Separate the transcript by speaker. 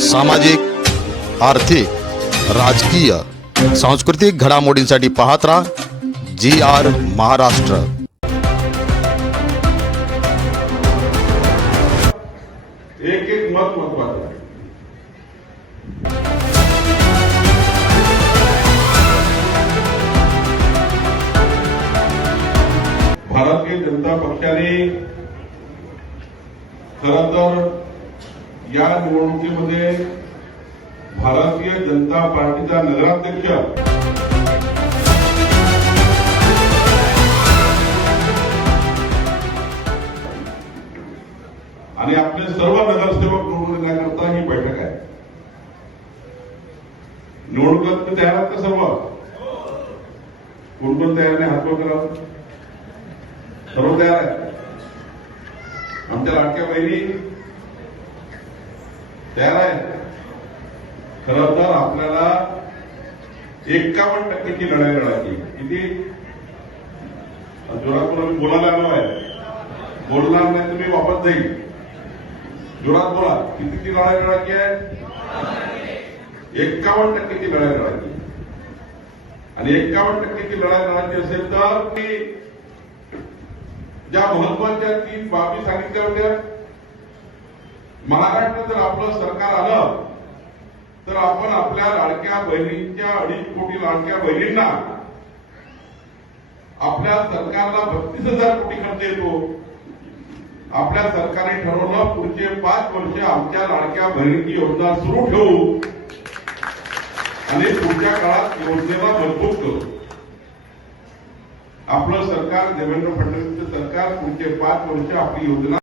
Speaker 1: सामाजिक, आर्थिक, राजकीय, सांस्कृतिक घडामोडींसाठी पाहत राहा जी आर महाराष्ट्र.
Speaker 2: एक एक मत भारतीय जनता पक्षाने खरं तर या निवडणुकीमध्ये भारतीय जनता पार्टीचा नगराध्यक्ष आणि आपले सर्व नगरसेवक निवडून करता ही बैठक आहे. निवडणुकात मी तयार आहात का सर्व? कोण कोण तयार नाही हातवर करा. सर्व तयार आहे आमच्या लाडक्या बहिणी तयार आहे. खरं तर आपल्याला एक्कावन्न टक्केची लढाई लढायची. किती? जोरात मी बोलायला आलो आहे. बोलणार नाही तुम्ही वापस जाईल. जोरात बोला कितीची लढाई लढायची आहे? एक्कावन्न टक्केची लढाई लढायची. आणि एक्कावन्न टक्केची लढाई लढायची असेल तर ती ज्या महत्त्वाच्या तीन बाबी सांगितल्या होत्या महाराष्ट्र जर आपलं सरकार आलं तर आपण आपल्या लाडक्या बहिणींच्या अडीच कोटी लाडक्या बहिणींना आपल्या सरकारला बत्तीस हजार कोटी खर्च येतो. आपल्या सरकारने ठरवलं पुढचे पाच वर्ष आमच्या लाडक्या बहिणीची योजना सुरू ठेवू. आणि पुढच्या काळात योजनेला मजबूत करू. आपलं सरकार देवेंद्र फडणवीसचं सरकार पुढचे पाच वर्ष आपली योजना